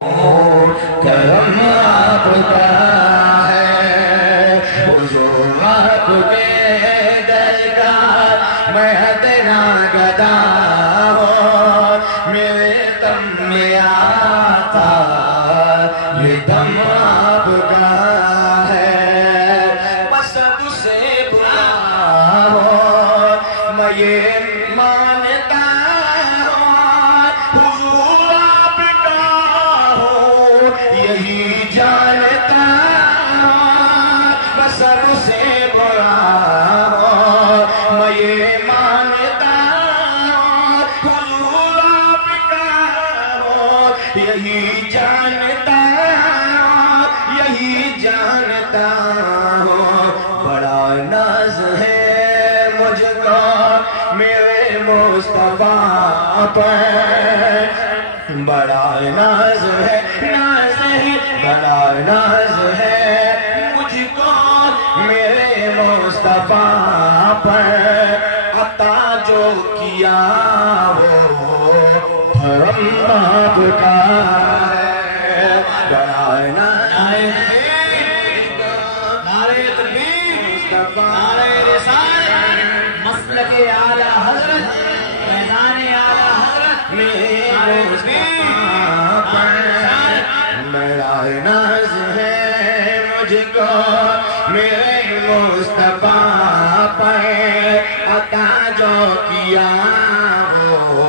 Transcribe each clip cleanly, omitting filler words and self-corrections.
کرم آپ کا ہے حضور آپ کے درگاہ میں ادنا گدا ہوں میرے دم میں آتا یہ دم آپ کا ہے بس اب سے برا ہو میں یہ مانتا سب سے برا ہو میں یہ مانتا حضور آپ کا ہو یہی جانتا ہوں بڑا ناز ہے مجھ کو میرے مصطفیٰ پر بڑا ناز ہے بڑا ناز ہے میرے مصطفیٰ پر عطا جو کیا وہ کرم آپ کا ہے بڑا ناز نعرہ تکبیر نعرہ رسالت مسلک اعلی حضرت میدان اعلی حضرت میرے مصطفیٰ پر بڑا ناز ہے مجھ کو میرے مصطفیٰ پر عطا جو کیا وہ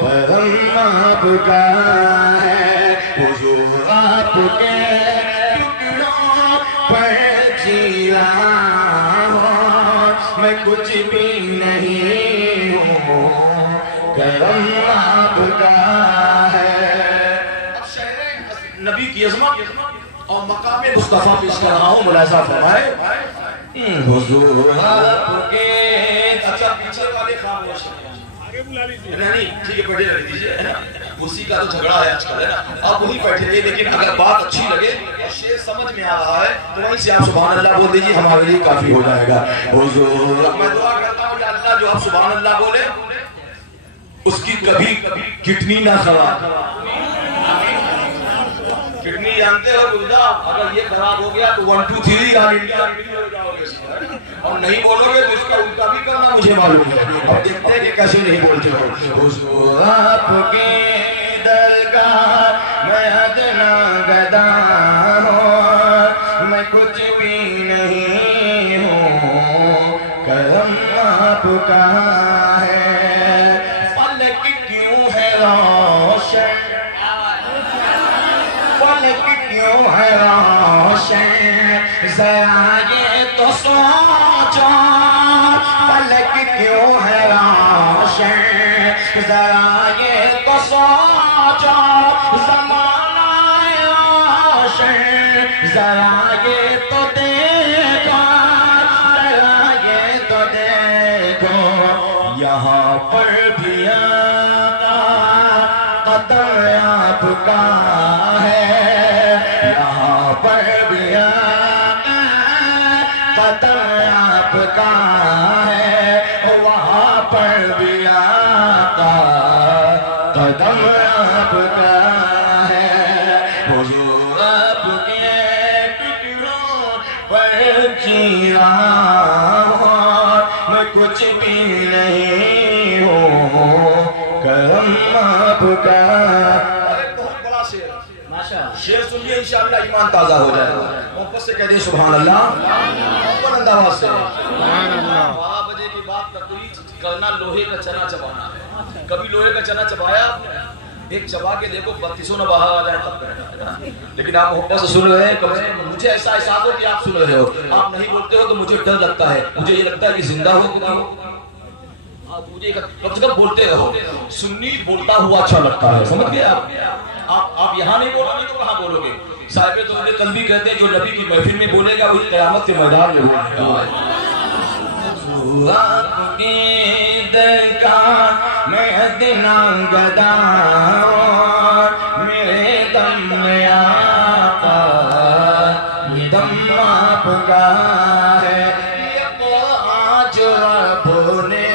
کرم آپ کا ہے حضور آپ کے ٹکڑوں پر جیا ہوں میں کچھ بھی نہیں ہوں کرم آپ کا ہے نبی کی عظمت اور مقام مصطفیٰ پیش کر رہا ہوں ملاحظہ فرمائے حضور آپ کے اچھا پیچھے والے خاموش آگے بلا لیجیے نہیں ٹھیک ہے بیٹھے رہ دیجیے اسی کا تو جھگڑا ہے آج کل ہے نا آپ وہی بیٹھے رہیے لیکن اگر بات اچھی لگے اور شعر سمجھ میں آ رہا ہے تو وہیں سے آپ سبحان اللہ بول دیجیے ہمارے لیے کافی ہو جائے گا حضور میں دعا کرتا ہوں یا اللہ جو آپ سبحان اللہ بولے اس کی کبھی کڈنی نہ خراب کڈنی جانتے ہو گردہ اگر یہ خراب ہو گیا تو 1 2 3 آل انڈیا ہو جاؤ گے اور نہیں بولو گے تو اس کا الٹا بھی کرنا مجھے معلوم ہے اب دیکھتے ہیں کہ کیسے نہیں بولتے ہو حضور آپ کے درگاہ میں ادنا گدا ہوں میں کچھ بھی نہیں ہوں کرم آپ کا ہے فلک کیوں ہے روشن فلک کیوں ہے روشن ذرا یہ تو سوچو فلک کیوں ہے روشن ذرا یہ تو سوچو زمانہ روشن ذرا یہ تو دیکھو ذرا یہ تو دیکھو یہاں پر بھی آقا قدم آپ کا یہاں پر بھی آقا قدم آپ کا ہے وہاں پر بھی آقا قدم آپ کا ہے حضور آپ کے ٹکڑوں پر جیا میں کچھ بھی نہیں ہوں کرم آپ کا شیر سنیے انشاءاللہ ایمان تازہ ہو جائے محبت سے کہہ دیں سبحان اللہ بلند آواز سے سبحان اللہ 12 بجے کی بات تقریر کرنا لوہے کا چنا چبانا ہے کبھی لوہے کا چنا چبایا ایک چبا کے دیکھو 3200 نہ باہر آ جائے تب کرنا لیکن آپ محبت سے سن رہے ہیں مجھے ایسا احساس ہو کہ آپ سن رہے ہو آپ نہیں بولتے ہو تو مجھے ڈر لگتا ہے مجھے یہ لگتا ہے کہ زندہ ہو کہ نہیں مجھے کم سے کم بولتے رہو سنی بولتا ہوا اچھا لگتا ہے سمجھ گئے آپ یہاں نہیں بولو نہیں تو کہاں بولو گے صاحب تو مجھے کل بھی کہتے ہیں جو نبی کی محفل میں بولے گا وہی قیامت کے میدان میں بولے گا آپ کی درگاہ میں ادنا گدا میرے دم میں آقا دم آپ کا ہے یہ قرآن جو رب نے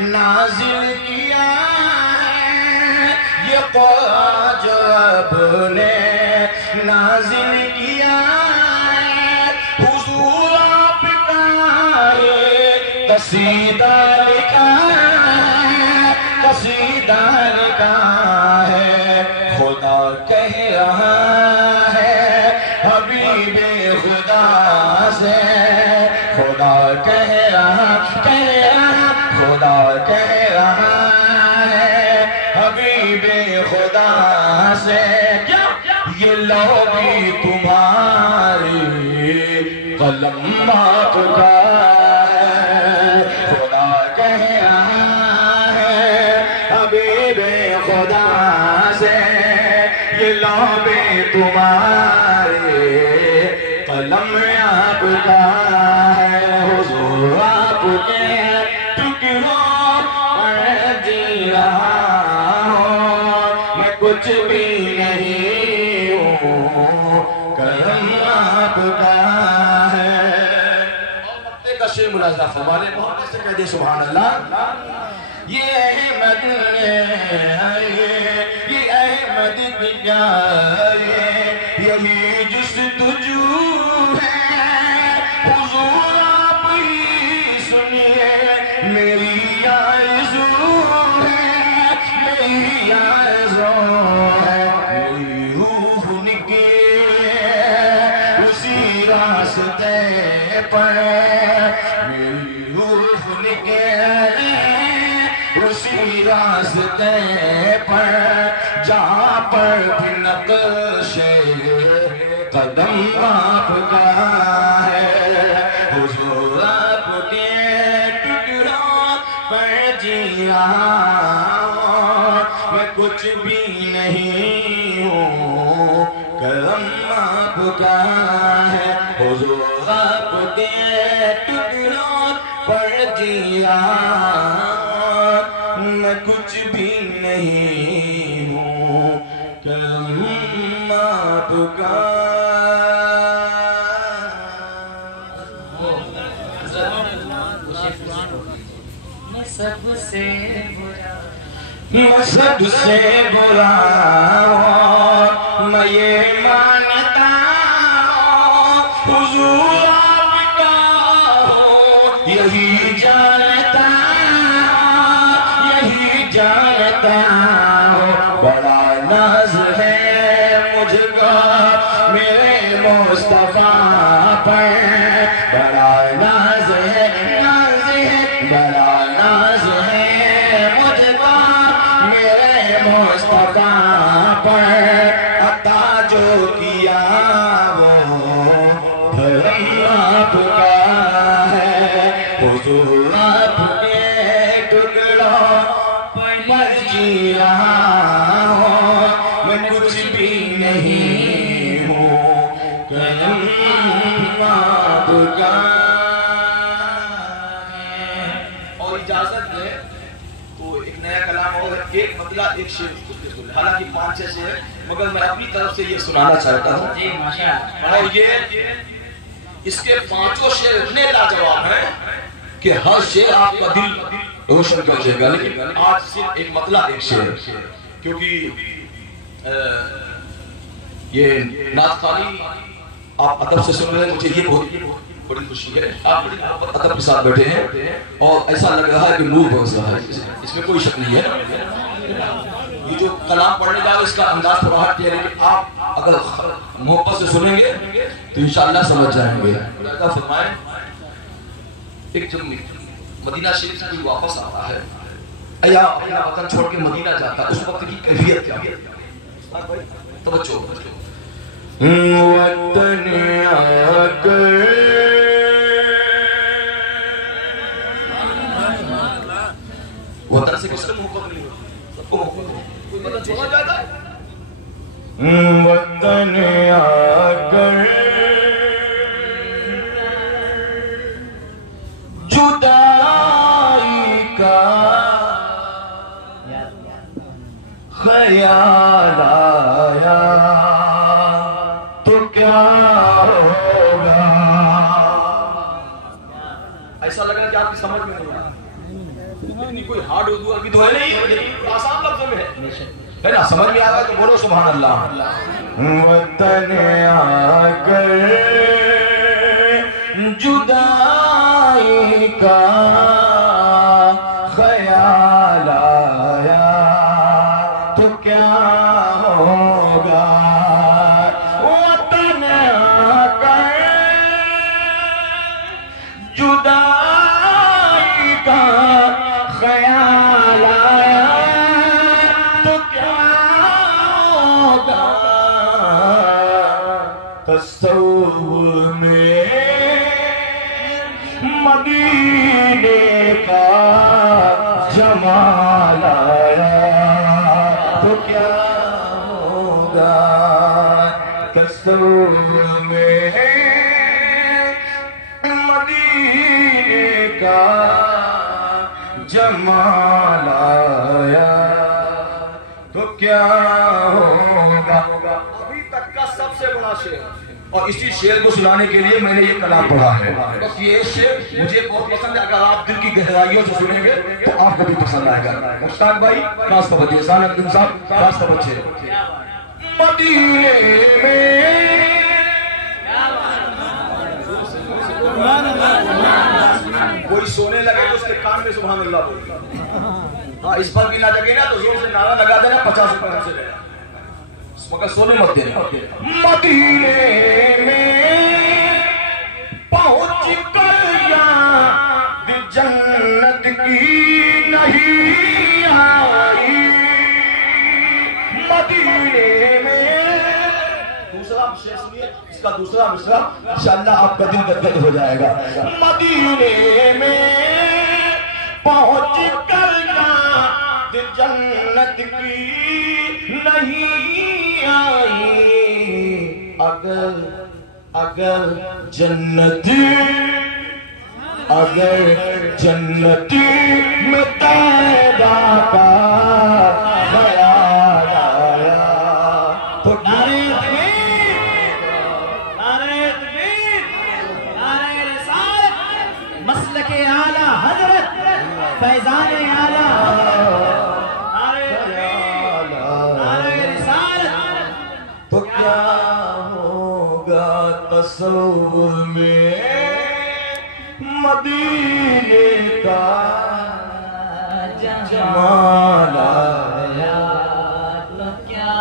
نازل کیا ہے یہ جو اب نے نازل کیا ہے حضور آپ کا یہ قصیدہ لکھا ہے، قصیدہ لکھا ہے، خدا کہہ رہا ہے حبیب خدا سے، خدا کہہ رہا خدا کہہ رہا ہے حبیب خدا سے، یہ لو بھی تمہاری قلم آپ کا ہے، خدا کہہ رہا ہے حبیب خدا سے، یہ لو بھی تمہاری قلم آپ کا ہے، حضور آپ کے ٹکڑوں پر جی رہا ہوں، میں کچھ بھی نہیں ہوں، کرم آپ کا ہے۔ اور مقتے کا شعر ملاحظہ فرمانے محبت سے کہہ دے سبحان اللہ۔ یہ احمد یہ احمد کی پیارے یہی جستجو ہے، حضور آپ ہی سنیے میری آرزو ہے، میری آرزو ہے، میری روح نکلے اسی راستے پر، میری روح نکلے اسی راستے پر جہاں پر بھی نقش قدم آپ کا ہے، حضور آپ کے ٹکڑوں پر جی رہا ہوں، میں کچھ بھی نہیں ہوں، کرم آپ کا ہے، حضور آپ کے ٹکڑوں پر جی رہا ہوں، میں کچھ بھی نہیں ہوں، کرم آپ کا۔ میں سب سے برا ہوں، میں یہ مانتا ہوں حضور آپ کا ہوں، یہی جانتا ہوں، بڑا ناز ہے مجھ کو میرے مصطفیٰ پر، بڑا ناز ہے بڑا ناز ہے مجھ کو میرے مصطفیٰ پر، عطا جو کیا وہ دھرم آپ کا ہے، حضور آپ کے ٹکڑوں پر جی رہا ہوں، میں کچھ بھی نہیں ہوں، کرم آپ کا ہے۔ اور اجازت ہے تو ایک نیا کلام اور ایک مطلع ایک شعر، حالانکہ 5-6 شعر، مگر میں اپنی طرف سے یہ سنانا چاہتا ہوں جی ماشاءاللہ، اور یہ اس کے 5 شعر اتنے لاجواب ہیں کہ ہر شعر آپ کا دل روشن کر دے گا، لیکن آج صرف ایک مطلع ایک شعر، کیونکہ یہ نعت خوانی آپ ادب سے سن رہے ہیں، مجھے یہ بہت بڑی خوشی ہے، آپ بڑی ادب کے ساتھ بیٹھے ہیں اور ایسا لگ رہا ہے کہ نور برس رہا ہے، اس میں کوئی شک نہیں ہے۔ یہ جو کلام پڑھنے جا اس کا انداز تھوڑا ہٹ ہے، لیکن آپ اگر محبت سے سنیں گے تو انشاءاللہ سمجھ جائیں گے۔ اللہ فرمائے ایک جو مدینہ شریف سے کوئی واپس آ رہا ہے، ایا اپنا وطن چھوڑ کے مدینہ جاتا، اس وقت کی کیفیت کیا ہے؟ توجہ وطن آ کر وطن سے کس سے محبت نہیں ہوتی؟ سب کو محبت ہے، کوئی وطن چھوڑا جاتا ہے؟ وطن آ کر جدائی کا خیال آیا تو کیا ہوگا؟ ایسا لگا کہ آپ کی سمجھ میں نہیں آیا، اتنی کوئی ہارڈ اردو ابھی تو ہے نہیں، آسان لفظ میں ہے، ہے نا؟ سمجھ میں آگا تو بولو سبحان اللہ. وطن آگر جدائی کا خیال آیا تو کیا ہوگا. وطن آگر جدائی کا خیال آیا تو کیا ہوگا. تصور میں مدینے کا جمال آیا تو کیا ہوگا. تصور میں مدینے کا جمال آیا تو کیا ہوگا. ابھی تک کا سب سے بڑا شعر، اور اسی شعر کو سنانے کے لیے میں نے یہ کلام پڑھا ہے. بس یہ شعر مجھے بہت پسند ہے. اگر آپ دل کی گہرائیوں سے سنیں گے تو آپ کو بھی پسند آئے گا. مشتاق بھائی خاص توجہ، احسان الدین صاحب خاص توجہ. مدینے میں کوئی سونے لگے تو اس کے کان میں سبحان اللہ بولے. ہاں اس پر بھی نہ لگے نا تو زور سے نعرہ لگا دینا 50 روپے ہم سے لینا. اس وقت سونے مت دینا. مدینے میں پہنچ کر یاد جنت کی نہیں آئی. مدینے میں دوسرا مصرع سنیے، اس کا دوسرا مصرع انشاءاللہ آپ کا دل گدگد ہو جائے گا. مدینے میں پہنچ کر یاد جنت کی نہیں آئی. اگر جنتی میں تیرا کا خیال آیا تو نعرہ تکبیر، نعرہ تکبیر، نعرہ رسالت، مسلک اعلیٰ حضرت فیضان اعلیٰ، نعرہ تکبیر، نعرہ رسالت. تو کیا ہوگا. تصور میں مدینے کا جمال آیا تو کیا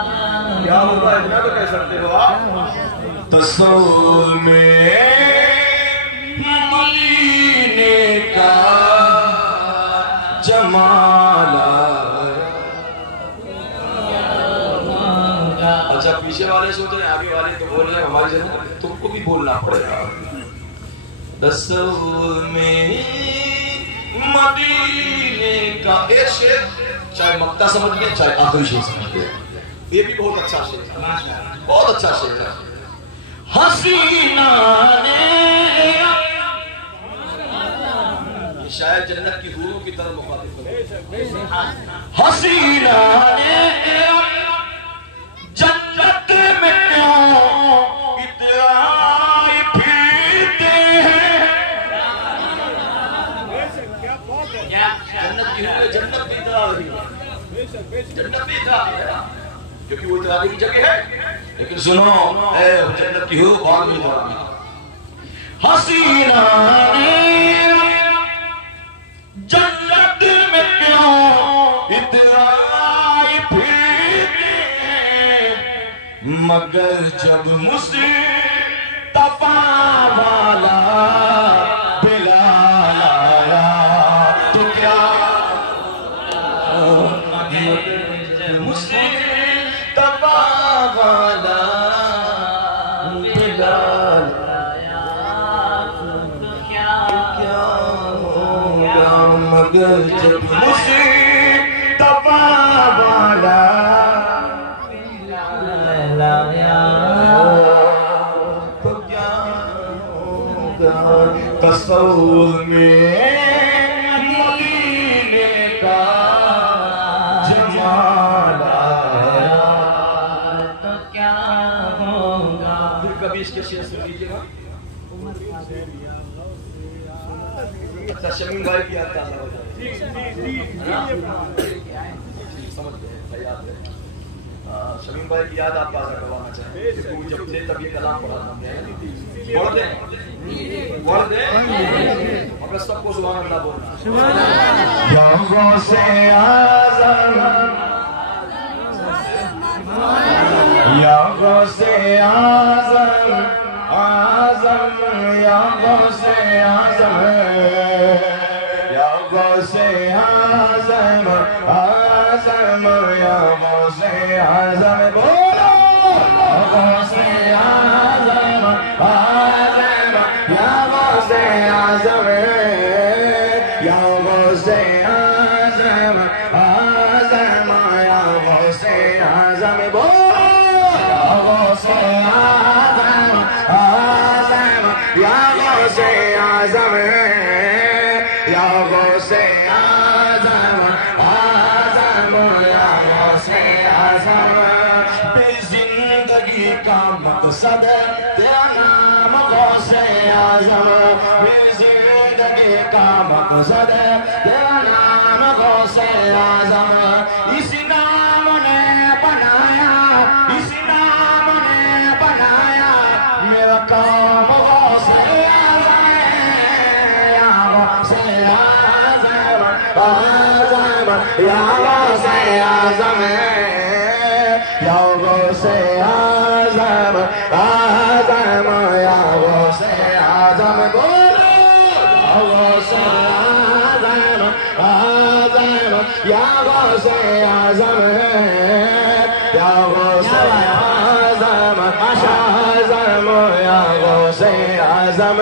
ہوگا. اتنا تو کہہ سکتے ہو آپ. تصور میں مدینے کا جمال آیا. اچھا پیچھے والے سوچ رہے ہیں، آگے والے تو بول رہے ہیں ہماری جگہ تم کو بھی بولنا پڑے گا. تصور میں مدینے کا ایک شعر، چاہے مقطع سمجھ گئے چاہے آخری شعر سمجھ گئے، یہ بھی بہت اچھا شعر ہے، بہت اچھا شعر ہے. حسینہ نے شاید جنت کی حوروں کی طرح مخاطب کرے. حسینہ نے جنت میں کیوں اترائی پھرتے ہیں. جنت کی حوریں جنت میں اترا رہی ہے، جنت میں اترا رہی ہے کیونکہ وہ اترانے کی جگہ ہے. لیکن سنو اے جنت کی حور بعد میں اترا رہی. حسینہ نے جنت میں کیوں اترائی پھرتے ہیں، مگر جب مصطفیٰ والا بلال آیا تو کیا. مصطفیٰ والا بلال آیا تو کیا ہوگا. مگر جب مصطفیٰ والا تو کیا ہوگا. تصور میں مدینے کا جمال آیا تو کیا ہوگا. پھر کبھی اس کے شعر سن لیجیے گا. اچھا شمیم بھائی کی آتا ہے سمجھ گئے خیال ہے. شمیم بھائی کی یاد آپ تازہ کروانا چاہیں گے جب تھے تب یہ کلام پڑھا تھا پڑھ دیں مگر سب کو سبحان اللہ بولنا یا غوث اعظم یا غوث اعظم اعظم یا غوث اعظم یا غوث اعظم اعظم یا غوث اعظم بولو غوث اعظم اعظم یا غوث اعظم یا غوث اعظم اعظم یا غوث اعظم بولو غوث اعظم اعظم یا غوث اعظم یا غوث اعظم اعظم یا غوث اعظم بے زندگی کا مقصد تیرا نام غوث اعظم بے زندگی کا مقصد تیرا نام غوث اعظم اس نام نے بنایا اس نام نے بنایا میرا کام غوث اعظم یا غوث اعظم اعظم یا غوث اعظم یا غوث اعظم اعظم یا غوث اعظم بولو غوث اعظم اعظم یا غوث اعظم یا غوث اعظم اعظم یا غوث اعظم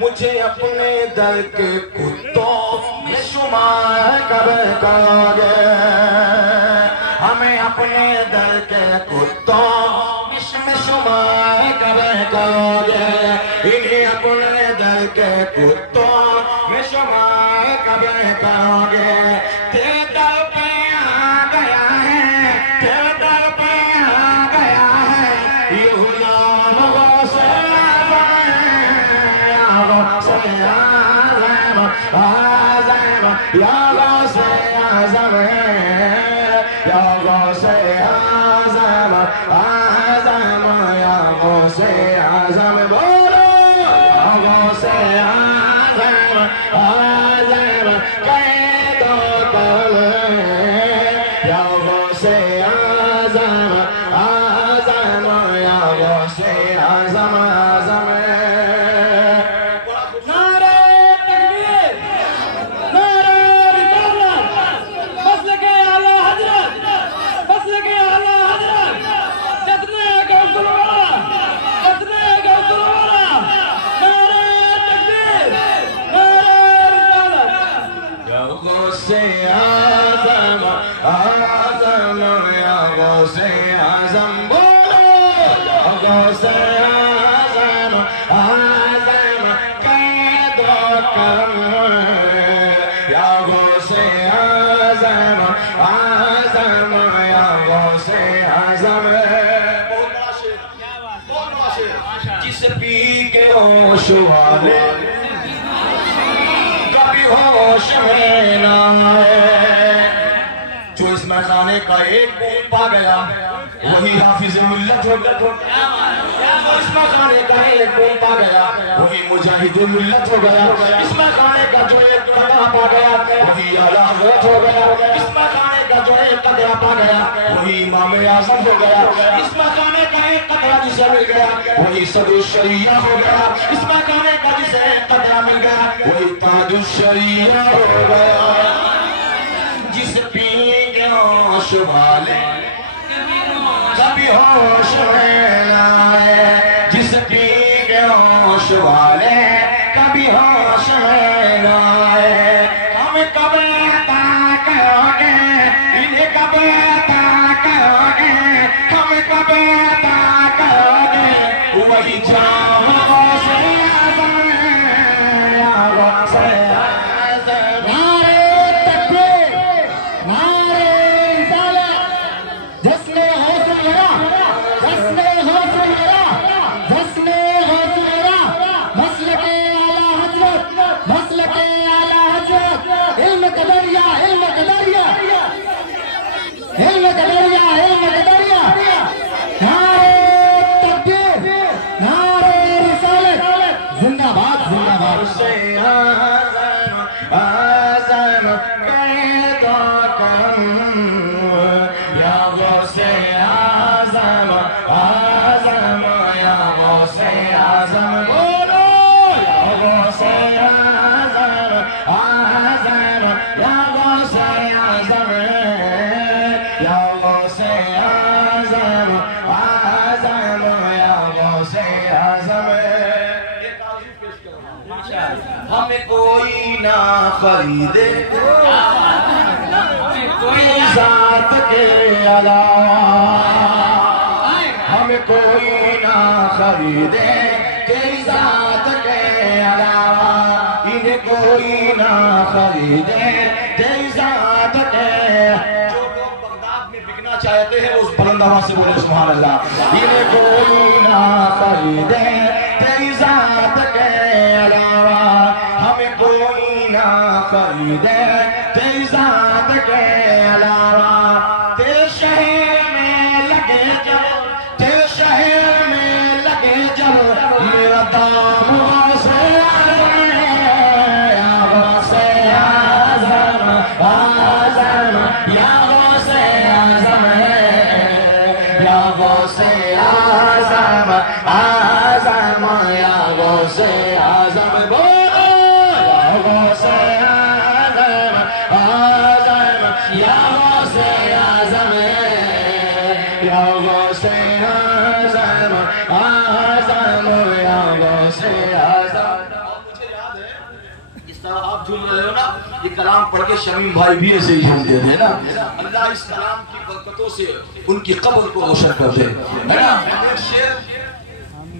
مجھے اپنے در کے کتوں میں شمار کر گے ہمیں اپنے در کے کتوں میں شمار کر گے انہیں اپنے در کے کتوں میں شمار کر گے تیرے در پہ آ گیا ہے تیرے در پہ آ گیا ہے یہ غلام غوث اعظم یا غوث اعظم اعظم یا غوث اعظم یا غوث اعظم اعظم یا غوث اعظم بولو غوث اعظم اعظم قید و قلم یا غوث اعظم اعظم یا غوث اعظم اعظم نعرہ تکبیر نعرہ رسالت مسلک اعلیٰ حضرت مسلک اعلیٰ حضرت جتنے غوث الورا جتنے غوث الورا نعرہ تکبیر نعرہ رسالت یا غوث اعظم اعظم یا غوث اعظم بولو غوث اعظم اعظم قید و کرم یا غوث اعظم اعظم یا غوث اعظم بہت بڑا شعر جس پی کے ہوش والے کبھی ہوش میں نہ آئے جو اس میخانے کا ایک بوند پا گیا وہی حافظ ملت ہو گیا جو اس میخانے کا ایک بوند پا گیا وہی مجاہد ملت ہو گیا اس میخانے کا جو ایک قطعہ پا گیا وہی اعلیٰ حضرت ہو گیا اس میخانے کا جو ایک قطعہ پا گیا وہی امام اعظم ہو گیا اس میخانے کا ایک قطعہ جسے مل گیا وہی صدر الشریعہ ہو گیا اس میخانے کا جسے ایک قطعہ مل گیا وہی تاج الشریعہ ہو گیا جس پی کے ہوش والے کبھی ہوش میں نہ آئے جس پی کے ہوش والے کبھی ہوش میں نہ آئے ہم کب عطا کرو گے انہیں کب عطا کرو گے ہم کب عطا کرو گے وہی جام غوث اعظم یا غوث اعظم نعرہ تکبیر نعرہ رسالت جس نے غوث میرا جس نے غوث میرا جس نے غوث میرا مسلک اعلیٰ حضرت مسلک اعلیٰ حضرت علم قدریہ علم قدریہ علم قدریہ نہ خریدے تیری ذات کے علاوہ، ہمیں کوئی نہ خریدے تیری ذات کے علاوہ، انہیں کوئی نہ خریدے تیری ذات کے۔ جو لوگ بغداد میں بکنا چاہتے ہیں اس بلند آواز سے بولے سبحان اللہ۔ انہیں کوئی نہ خریدے تیری ذات کے علاوہ، ہمیں کوئی نہ خریدے تیری ذات کے علاوہ۔ تیرے شہر میں لگے جب، تیرے شہر میں لگے جب، میرا دام غوث اعظم ہے، یا غوث اعظم اعظم، یا غوث اعظم ہے، یا غوث اعظم اعظم، یا غوث اعظم بولو، یا غوث اعظم اعظم، یا غوث اعظم ہے، یا غوث اعظم اعظم، یا غوث اعظم۔ مجھے یاد ہے اس طرح آپ جھول رہے ہو نا، یہ کلام پڑھ کے شمیم بھائی بھی ایسے ہی جھولتے تھے نا۔ اللہ اس کلام کی برکتوں سے ان کی قبر کو روشن کر دے، ہے نا۔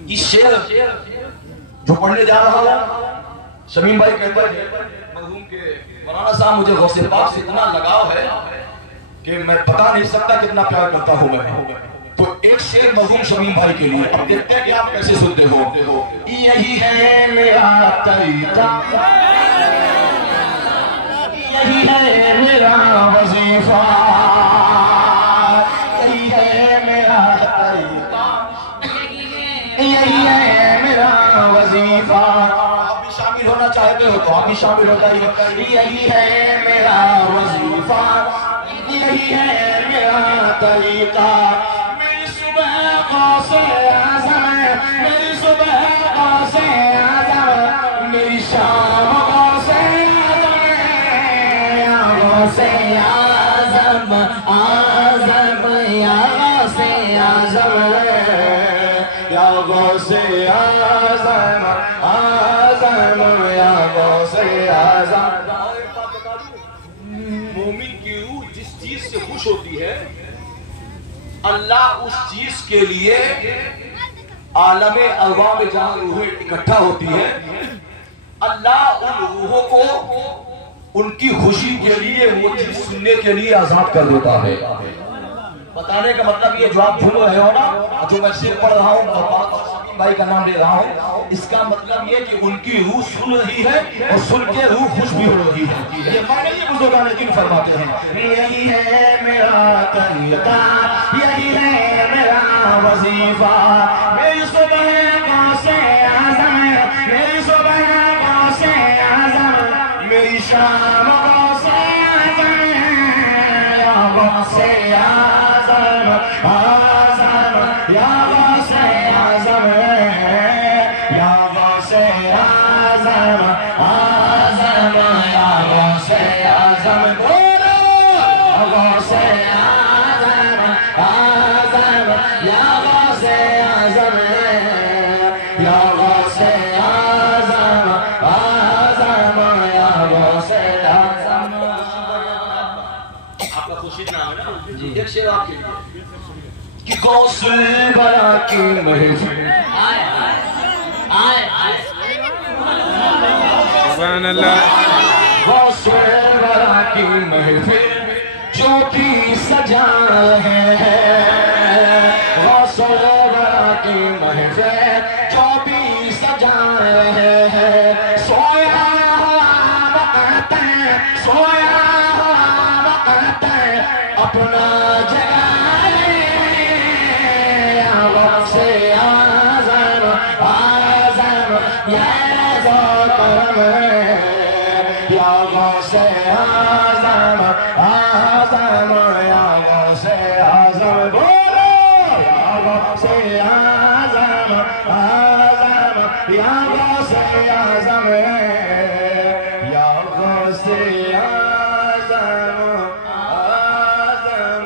اس شعر جو پڑھنے جا رہا ہوں، شمیم بھائی کہتے ہیں مرحوم کے مولانا صاحب مجھے غوث پاک سے اتنا لگاؤ ہے کہ میں بتا نہیں سکتا کتنا پیار کرتا ہوں میں۔ تو ایک شعر مرحوم شمیم بھائی کے لیے، اب دیکھتے ہیں کہ آپ کیسے سنتے ہو۔ یہی ہے میرا طریقہ، یہی ہے میرا وظیفہ، یہی ہے میرا طریقہ، یہی ہے میرا وظیفہ۔ آپ بھی شامل ہونا چاہتے ہو تو آپ بھی شامل ہو جائیے۔ یہی ہے میرا وظیفہ، یہی ہے میرا طریقہ، میری صبح غوث اعظم ہے، میری صبح غوث اعظم، میری شام غوث اعظم ہے، یا غوث اعظم اعظم، یا غوث اعظم ہے، یا غوث اعظم اعظم، یا غوث اعظم۔ مومن کی روح جس چیز سے خوش ہوتی ہے، اللہ اس چیز کے لیے عالم ارواح میں جہاں روحیں اکٹھا ہوتی ہے، اللہ ان روحوں کو ان کی خوشی کے لیے وہ چیز سننے کے لیے آزاد کر دیتا ہے۔ بتانے کا مطلب یہ جو آپ جھول رہے ہو نا، جو میں شعر پڑھ رہا ہوں اور شمیم بھائی کا نام لے رہا ہوں، اس کا مطلب یہ کہ ان کی روح سن رہی ہے اور سن کے روح خوش بھی ہو رہی ہے۔ یہ معنی یہ بزرگان دین فرماتے ہیں۔ یہی ہے میرا طریقہ، یہی ہے میرا وظیفہ، میری صبح غوث اعظم ہے، میری صبح غوث اعظم، میری شام غوث اعظم ہے، یا غوث اعظم اعظم، یا غوث اعظم ہے، یا غوث اعظم اعظم، یا غوث اعظم بولو، یا غوث اعظم اعظم، یا غوث اعظم ہے، یا غوث اعظم اعظم، یا غوث اعظم۔ آپ کا خوشی نام ہے نا، ایک شعر آپ کے لیے کہ غوث البرا کی محفل، سبحان اللہ، غوث البرا کی محفل جو کی سجا ہے، غوث البرا کی محفل جو بھی سجا ہے، سویا ہوا وقت ہے، سویا ہوا وقت ہے، اپنا جگائے، یا غوث اعظم اعظم، یا ذو کرم ہے، یا غوث اعظم اعظم، یا غوث اعظم بولو، یا غوث اعظم اعظم، یا غوث اعظم ہے، یا غوث اعظم اعظم،